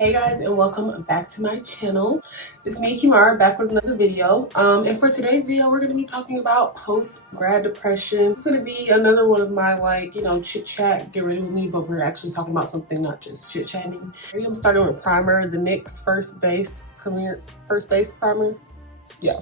Hey guys, and welcome back to my channel. It's me, Kimara, back with another video. And for today's video, we're going to be talking about post-grad depression. It's going to be another one of my chit chat, get ready with me, but we're actually talking about something, not just chit chatting. I'm starting with primer, the NYX first base primer. Yeah.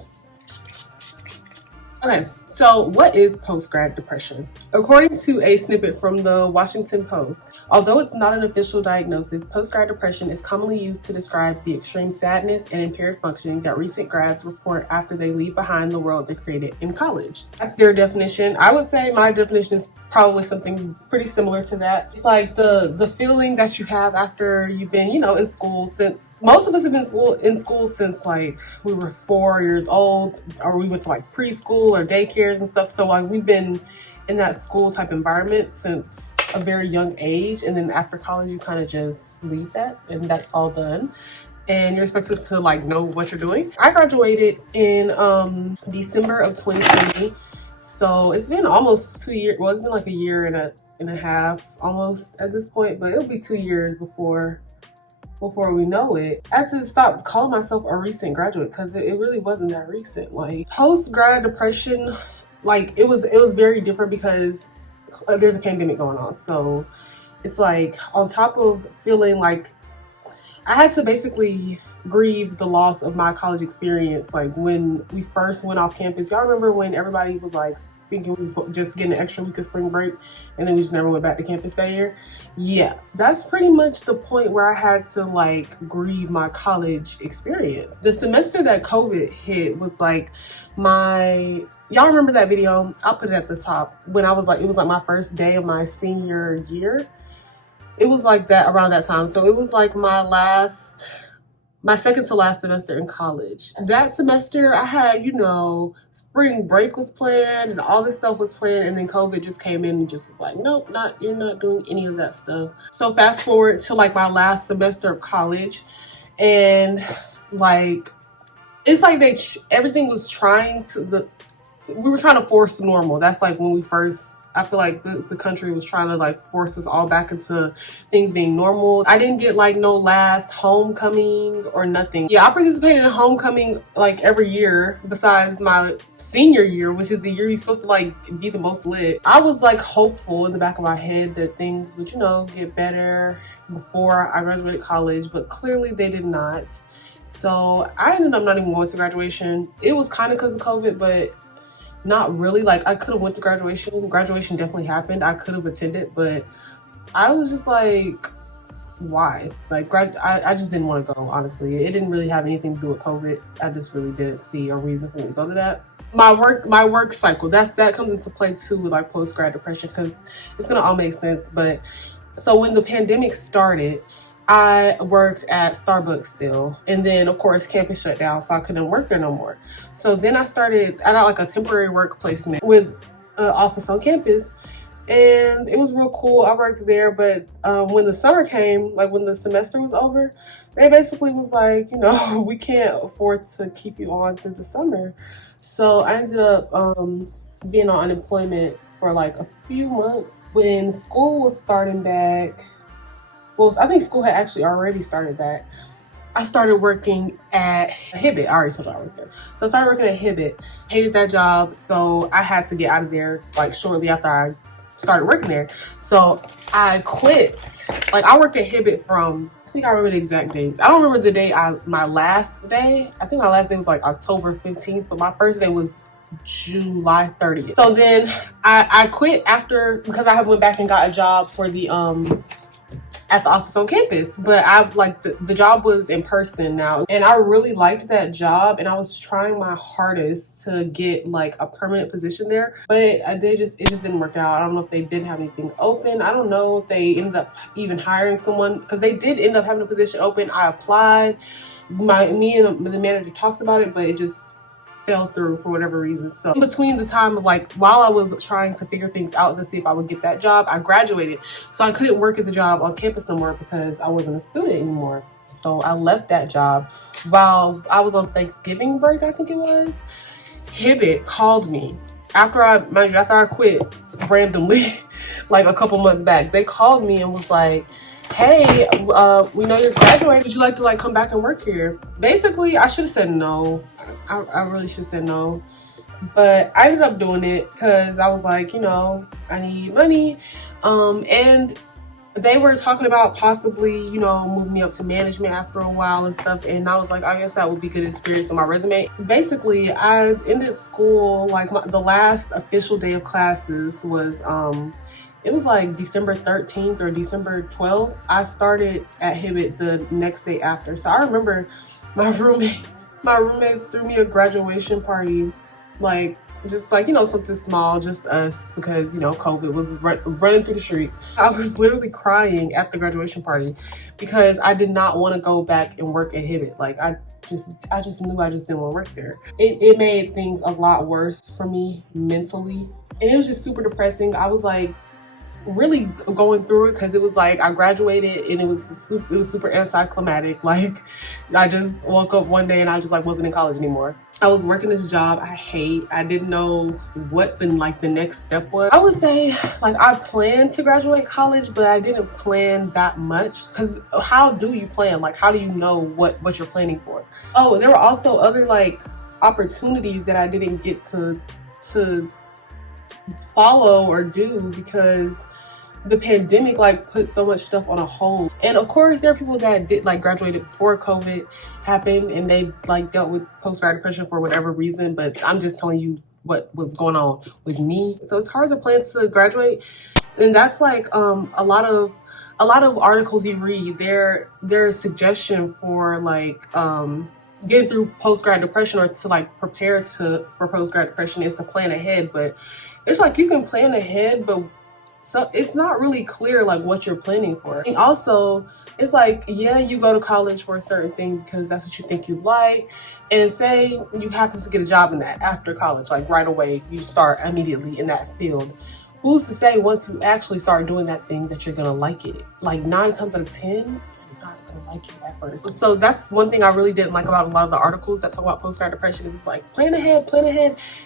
Okay, so what is post-grad depression? According to a snippet from the Washington Post, although it's not an official diagnosis, post-grad depression is commonly used to describe the extreme sadness and impaired functioning that recent grads report after they leave behind the world they created in college. That's their definition. I would say my definition is probably something pretty similar to that. It's like the feeling that you have after you've been, in school since, most of us have been in school since like we were 4 years old, or we went to like preschool or daycares and stuff. So like we've been in that school type environment since a very young age, and then after college you kind of just leave that and that's all done and you're expected to like know what you're doing. I graduated in December of 2020, so it's been almost 2 years. Well, it's been like a year and a half almost at this point, but it'll be 2 years before we know it. I had to stop calling myself a recent graduate because it really wasn't that recent. Like post-grad depression, like it was very different because there's a pandemic going on. So it's like on top of feeling like I had to basically grieve the loss of my college experience. Like when we first went off campus, y'all remember when everybody was like thinking we was just getting an extra week of spring break and then we just never went back to campus that year? Yeah, that's pretty much the point where I had to like grieve my college experience. The semester that COVID hit was like y'all remember that video? I'll put it at the top. When I was like, it was like my first day of my senior year. It was like that around that time. So it was like my second to last semester in college. That semester I had, spring break was planned and all this stuff was planned, and then COVID just came in and just was like, nope, you're not doing any of that stuff. So fast forward to like my last semester of college, and like it's like everything was we were trying to force normal. That's like when I feel like the country was trying to like force us all back into things being normal. I didn't get like no last homecoming or nothing. Yeah, I participated in homecoming like every year besides my senior year, which is the year you're supposed to like be the most lit. I was like hopeful in the back of my head that things would, get better before I graduated college, but clearly they did not. So I ended up not even going to graduation. It was kind of because of COVID, but not really. Like I could have went to graduation. Graduation definitely happened. I could have attended, but I was just like, why? Like I just didn't want to go, honestly. It didn't really have anything to do with COVID. I just really didn't see a reason for me to go to that. My work cycle, that comes into play too with like post-grad depression, because it's gonna all make sense. But so when the pandemic started, I worked at Starbucks still. And then of course campus shut down, so I couldn't work there no more. So then I got like a temporary work placement with an office on campus, and it was real cool. I worked there, but when the summer came, like when the semester was over, they basically was like, we can't afford to keep you on through the summer. So I ended up being on unemployment for like a few months. When school was starting back, well, I think school had actually already started back. I started working at Hibbett. I already told you I worked there. So I started working at Hibbett. Hated that job, so I had to get out of there like shortly after I started working there. So I quit. Like I worked at Hibbett from, I think I remember the exact dates. I don't remember the day my last day. I think my last day was like October 15th, but my first day was July 30th. So then I quit because I went back and got a job for at the office on campus, but I like the job was in person now, and I really liked that job, and I was trying my hardest to get like a permanent position there, but it just didn't work out. I don't know if they didn't have anything open. I don't know if they ended up even hiring someone, because they did end up having a position open. I applied. Me and the manager talks about it, but it just fell through for whatever reason. So in between the time of like while I was trying to figure things out to see if I would get that job, I graduated, so I couldn't work at the job on campus no more because I wasn't a student anymore. So I left that job while I was on Thanksgiving break, I think it was. Hibbett called me after I quit randomly like a couple months back. They called me and was like, hey, we know you're graduating. Would you like to like come back and work here? Basically, I should have said no. I really should have said no. But I ended up doing it because I was like, I need money. And they were talking about possibly, moving me up to management after a while and stuff. And I was like, I guess that would be good experience on my resume. Basically, I ended school, like the last official day of classes was, it was like December 13th or December 12th. I started at Hibbett the next day after. So I remember my roommates threw me a graduation party, like just like, something small, just us, because, COVID was running through the streets. I was literally crying at the graduation party because I did not want to go back and work at Hibbett. Like I just knew I just didn't want to work there. It made things a lot worse for me mentally. And it was just super depressing. I was like really going through it because it was like I graduated and it was super anticlimactic. Like I just woke up one day and I just like wasn't in college anymore. I was working this job I hate. I didn't know what the next step was. I would say like I planned to graduate college, but I didn't plan that much, because how do you plan? Like how do you know what you're planning for? Oh, there were also other like opportunities that I didn't get to follow or do because the pandemic like put so much stuff on a hold. And of course there are people that did like graduated before COVID happened and they like dealt with post-grad depression for whatever reason, but I'm just telling you what was going on with me. So as far as a plan to graduate, and that's like a lot of articles you read, their suggestion for like getting through post-grad depression or to like prepare for post-grad depression is to plan ahead. But it's like you can plan ahead, but so it's not really clear like what you're planning for. And also it's like, yeah, you go to college for a certain thing because that's what you think you like, and say you happen to get a job in that after college, like right away you start immediately in that field. Who's to say once you actually start doing that thing that you're gonna like it? Like 9 times out of 10, you're not gonna like it at first. So that's one thing I really didn't like about a lot of the articles that talk about postgrad depression is it's like plan ahead,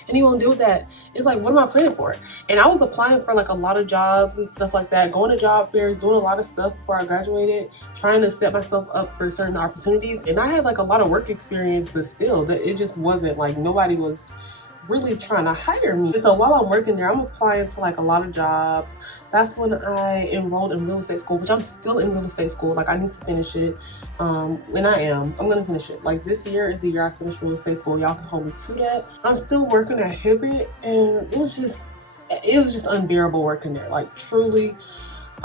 and you won't do that. It's like, what am I planning for? And I was applying for like a lot of jobs and stuff like that, going to job fairs, doing a lot of stuff before I graduated, trying to set myself up for certain opportunities. And I had like a lot of work experience, but still, it just wasn't like nobody was really trying to hire me. So while I'm working there, I'm applying to like a lot of jobs. That's when I enrolled in real estate school, which I'm still in real estate school. Like I need to finish it. And I'm gonna finish it. Like this year is the year I finish real estate school. Y'all can hold me to that. I'm still working at Hibbett, and it was just unbearable working there. Like truly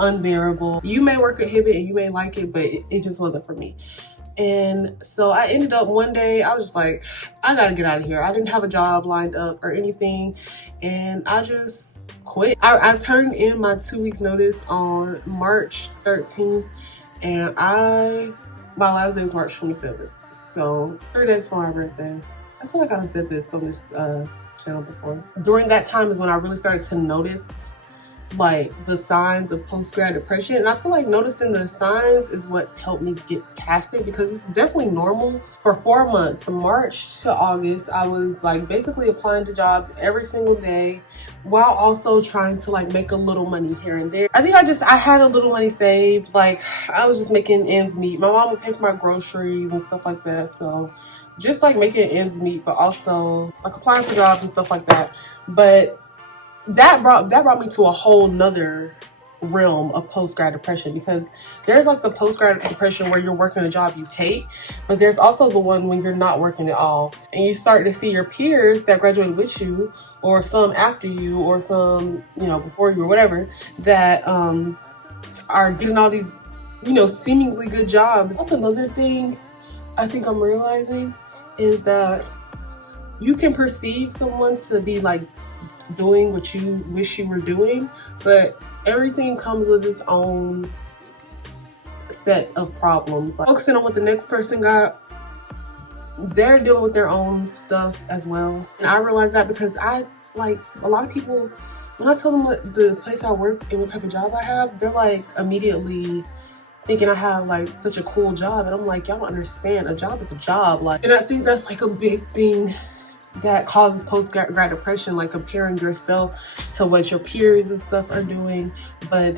unbearable. You may work at Hibbett and you may like it, but it just wasn't for me. And so I ended up one day, I was just like, I gotta get out of here. I didn't have a job lined up or anything, and I just quit. I turned in my 2 weeks notice on March 13th, and my last day was March 27th. So 3 days before my birthday. I feel like I done said this on this channel before. During that time is when I really started to notice like the signs of post-grad depression, and I feel like noticing the signs is what helped me get past it, because it's definitely normal. For 4 months, from March to August, I was like basically applying to jobs every single day while also trying to like make a little money here and there. I think I had a little money saved. Like I was just making ends meet. My mom would pay for my groceries and stuff like that, so just like making ends meet, but also like applying for jobs and stuff like that. But that brought me to a whole nother realm of post-grad depression, because there's like the post-grad depression where you're working a job you hate, but there's also the one when you're not working at all, and you start to see your peers that graduated with you, or some after you, or some before you, or whatever, that are getting all these seemingly good jobs. That's another thing I think I'm realizing, is that you can perceive someone to be like doing what you wish you were doing, but everything comes with its own set of problems. Like focusing on what the next person got, they're dealing with their own stuff as well. And I realized that because a lot of people, when I tell them what the place I work and what type of job I have, they're like immediately thinking I have like such a cool job, and I'm like, y'all don't understand, a job is a job. Like, and I think that's like a big thing that causes post-grad depression, like comparing yourself to what your peers and stuff are doing. But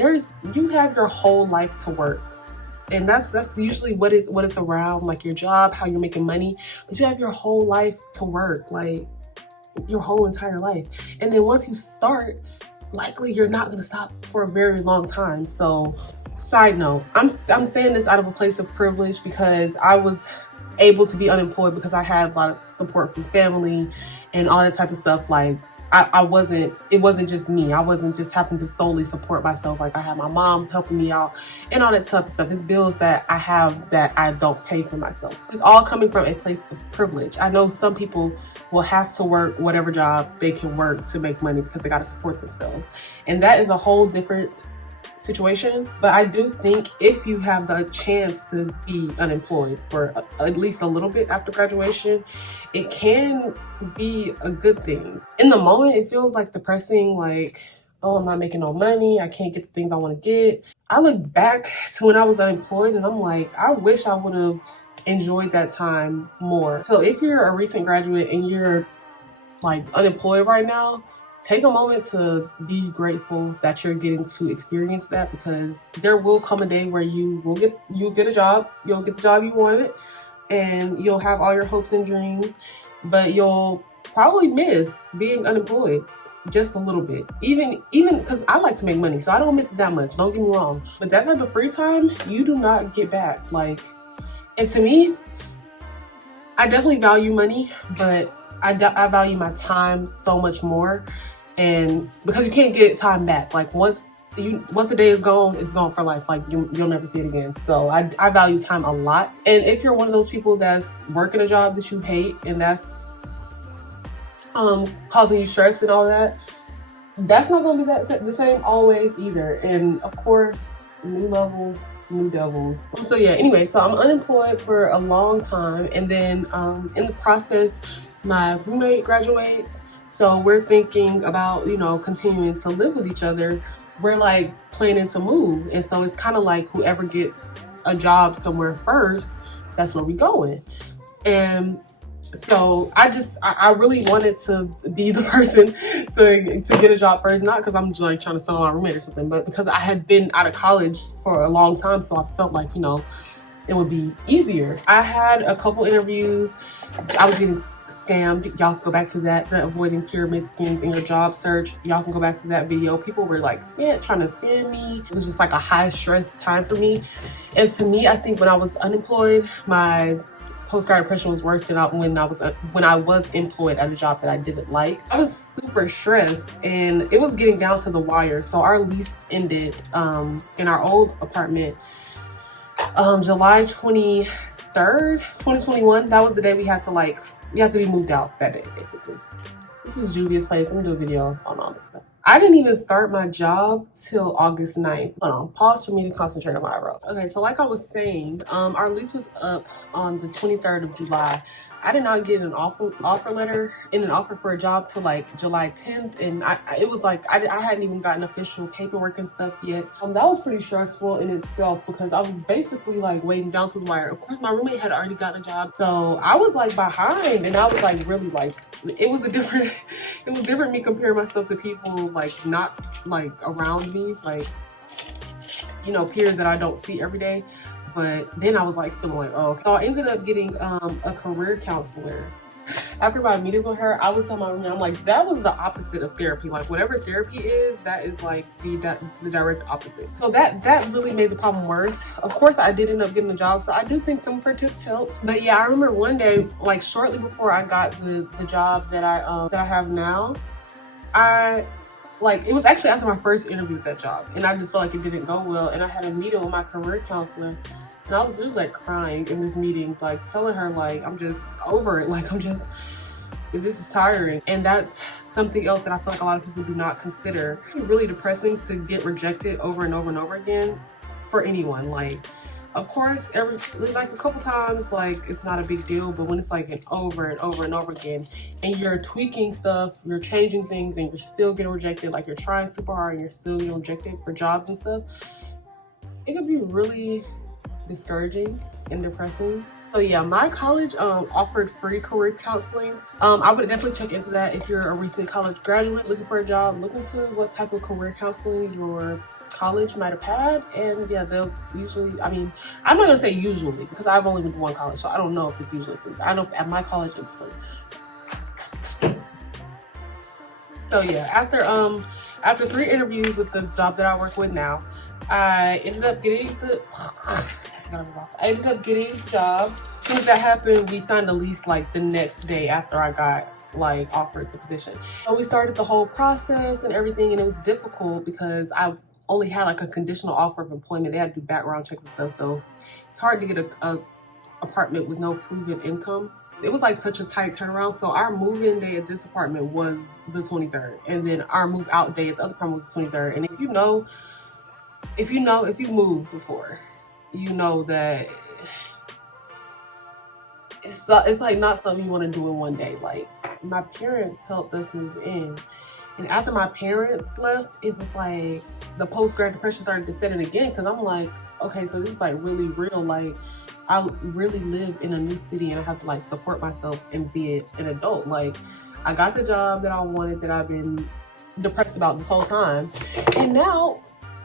you have your whole life to work. And that's usually what it's around, like your job, how you're making money. But you have your whole life to work, like your whole entire life. And then once you start, likely you're not gonna stop for a very long time. So side note, I'm saying this out of a place of privilege because I was able to be unemployed because I had a lot of support from family and all that type of stuff. Like it wasn't just me. I wasn't just having to solely support myself. Like I had my mom helping me out and all that type of stuff. It's bills that I have that I don't pay for myself. So it's all coming from a place of privilege. I know some people will have to work whatever job they can work to make money because they got to support themselves. And that is a whole different situation. But I do think if you have the chance to be unemployed for at least a little bit after graduation, it can be a good thing. In the moment, it feels like depressing, like, oh, I'm not making no money, I can't get the things I want to get. I look back to when I was unemployed and I'm like, I wish I would have enjoyed that time more. So if you're a recent graduate and you're like unemployed right now, take a moment to be grateful that you're getting to experience that, because there will come a day where you'll get a job, you'll get the job you wanted, and you'll have all your hopes and dreams, but you'll probably miss being unemployed just a little bit. Even because I like to make money, so I don't miss it that much, don't get me wrong. But that type of free time, you do not get back. Like, and to me, I definitely value money, but I value my time so much more. And because you can't get time back. Like once a day is gone, it's gone for life. Like you'll never see it again. So I value time a lot. And if you're one of those people that's working a job that you hate and that's causing you stress and all that, that's not going to be the same always either. And of course, new levels, new devils. So yeah, anyway, so I'm unemployed for a long time, and then in the process, my roommate graduates, so we're thinking about, you know, continuing to live with each other. We're like planning to move, and so it's kind of like whoever gets a job somewhere first, that's where we going. And so I really wanted to be the person to get a job first, not because I'm just like trying to sell my roommate or something, but because I had been out of college for a long time, so I felt like, you know, it would be easier. I had a couple interviews. I was getting scammed. Y'all can go back to that, the avoiding pyramid schemes in your job search. Y'all can go back to that video. People were like trying to scam me. It was just like a high stress time for me. And to me, I think when I was unemployed, my post-grad depression was worse than when I was employed at a job that I didn't like. I was super stressed and it was getting down to the wire. So our lease ended in our old apartment July 23rd, 2021. That was the day we had to be moved out that day, basically. This is Juvia's place. I'm gonna do a video on all this stuff. I didn't even start my job till August 9th. Hold on, pause for me to concentrate on my eyebrows. Okay, so like I was saying, our lease was up on the 23rd of July. I did not get an offer letter and an offer for a job till like July 10th, and it was like I hadn't even gotten official paperwork and stuff yet. That was pretty stressful in itself because I was basically like waiting down to the wire. Of course, my roommate had already gotten a job, so I was like behind, and I was like really like it was different me comparing myself to people like not like around me, like, you know, peers that I don't see every day. But then I was like feeling like, oh. So I ended up getting a career counselor. After my meetings with her, I would tell my roommate, I'm like, that was the opposite of therapy. Like whatever therapy is, that is like the direct opposite. So that really made the problem worse. Of course, I did end up getting a job, so I do think some of her tips helped. But yeah, I remember one day, like shortly before I got the job that I have now, it was actually after my first interview with that job, and I just felt like it didn't go well. And I had a meeting with my career counselor, and I was just like crying in this meeting, like telling her like I'm just over it, like this is tiring. And that's something else that I feel like a lot of people do not consider. It's really depressing to get rejected over and over and over again for anyone. Like, of course, like a couple times, like it's not a big deal, but when it's like an over and over and over again, and you're tweaking stuff, you're changing things, and you're still getting rejected, like you're trying super hard and you're still getting rejected for jobs and stuff, it could be really discouraging and depressing. So yeah, my college offered free career counseling. I would definitely check into that if you're a recent college graduate looking for a job. Look into what type of career counseling your college might have had, and yeah, they'll usually, I mean, I'm not gonna say usually because I've only been to one college, so I don't know if it's usually free. I know at my college it's free. So yeah, after 3 interviews with the job that I work with now, I ended up getting the job. As soon as that happened, we signed a lease like the next day after I got like offered the position. So we started the whole process and everything, and it was difficult because I only had like a conditional offer of employment. They had to do background checks and stuff, so it's hard to get a apartment with no proven income. It was like such a tight turnaround. So our move-in day at this apartment was the 23rd, and then our move-out day at the other apartment was the 23rd. And if you moved before, you know that it's like not something you want to do in one day. Like, my parents helped us move in, and after my parents left, it was like the post-grad depression started to set in again, because I'm like, okay, so this is like really real. Like, I really live in a new city and I have to like support myself and be an adult. Like, I got the job that I wanted, that I've been depressed about this whole time, and now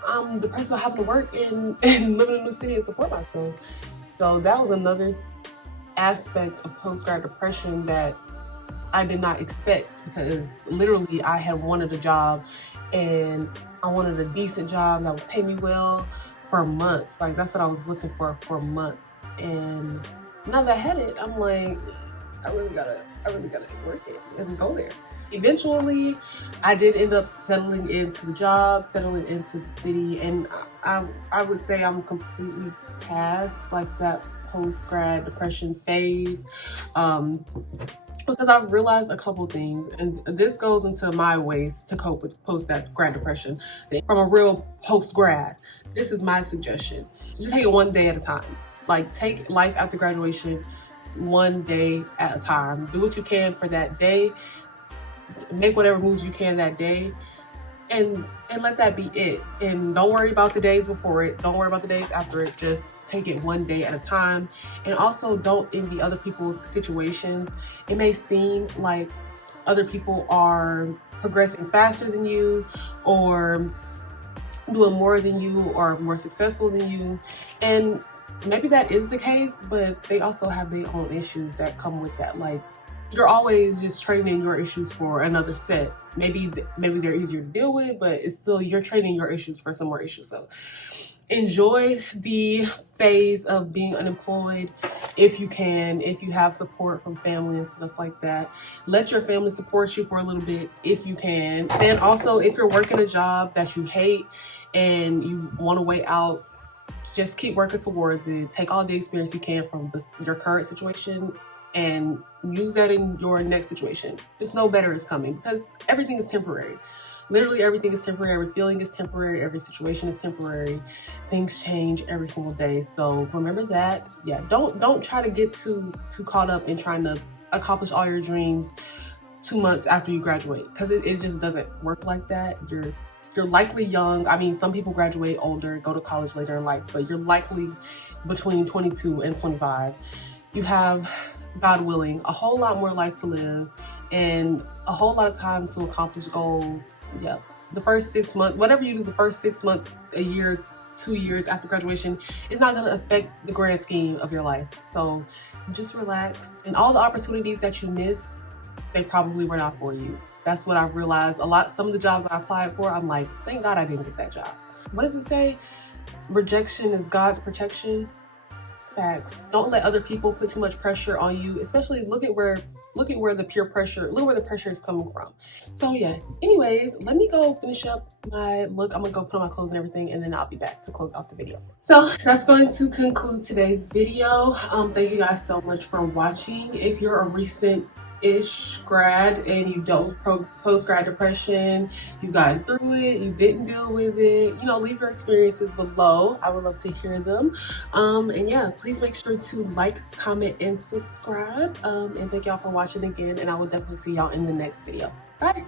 I'm depressed about having to work and live in a new city and support myself. So that was another aspect of post-grad depression that I did not expect, because literally I had wanted a job, and I wanted a decent job that would pay me well for months. Like, that's what I was looking for months. And now that I had it, I'm like, I really gotta work it and go there. Eventually, I did end up settling into the job, settling into the city, and I would say I'm completely past like that post-grad depression phase, because I've realized a couple things, and this goes into my ways to cope with post-grad depression. From a real post-grad, this is my suggestion: just take it one day at a time. Like, take life after graduation one day at a time. Do what you can for that day. Make whatever moves you can that day, and let that be it. And don't worry about the days before it. Don't worry about the days after it. Just take it one day at a time. And also, don't envy other people's situations. It may seem like other people are progressing faster than you, or doing more than you, or more successful than you, and maybe that is the case, but they also have their own issues that come with that. Like, you're always just trading your issues for another set. Maybe they're easier to deal with, but it's still, you're trading your issues for some more issues. So enjoy the phase of being unemployed if you can, if you have support from family and stuff like that. Let your family support you for a little bit if you can. And also, if you're working a job that you hate and you want to wait out, just keep working towards it. Take all the experience you can from your current situation and use that in your next situation. Just know better is coming, because everything is temporary. Literally everything is temporary. Every feeling is temporary. Every situation is temporary. Things change every single day. So remember that. Yeah, don't try to get too caught up in trying to accomplish all your dreams 2 months after you graduate, because it just doesn't work like that. You're likely young. I mean, some people graduate older, go to college later in life, but you're likely between 22 and 25. You have, God willing, a whole lot more life to live and a whole lot of time to accomplish goals. Yeah, the first 6 months, whatever you do the first 6 months, a year, 2 years after graduation, it's not going to affect the grand scheme of your life. So just relax. And all the opportunities that you miss, they probably were not for you. That's what I've realized. Some of the jobs I applied for, I'm like, thank God I didn't get that job. What does it say? Rejection is God's protection. Facts. Don't let other people put too much pressure on you. Especially look at where the peer pressure, look where the pressure is coming from. So yeah, anyways, let me go finish up my look. I'm gonna go put on my clothes and everything, and then I'll be back to close out the video. So that's going to conclude today's video. Thank you guys so much for watching. If you're a recent-ish grad and you dealt with post-grad depression, you've gotten through it, you didn't deal with it, leave your experiences below. I would love to hear them. And yeah, please make sure to like, comment, and subscribe. And thank y'all for watching again, and I will definitely see y'all in the next video. Bye.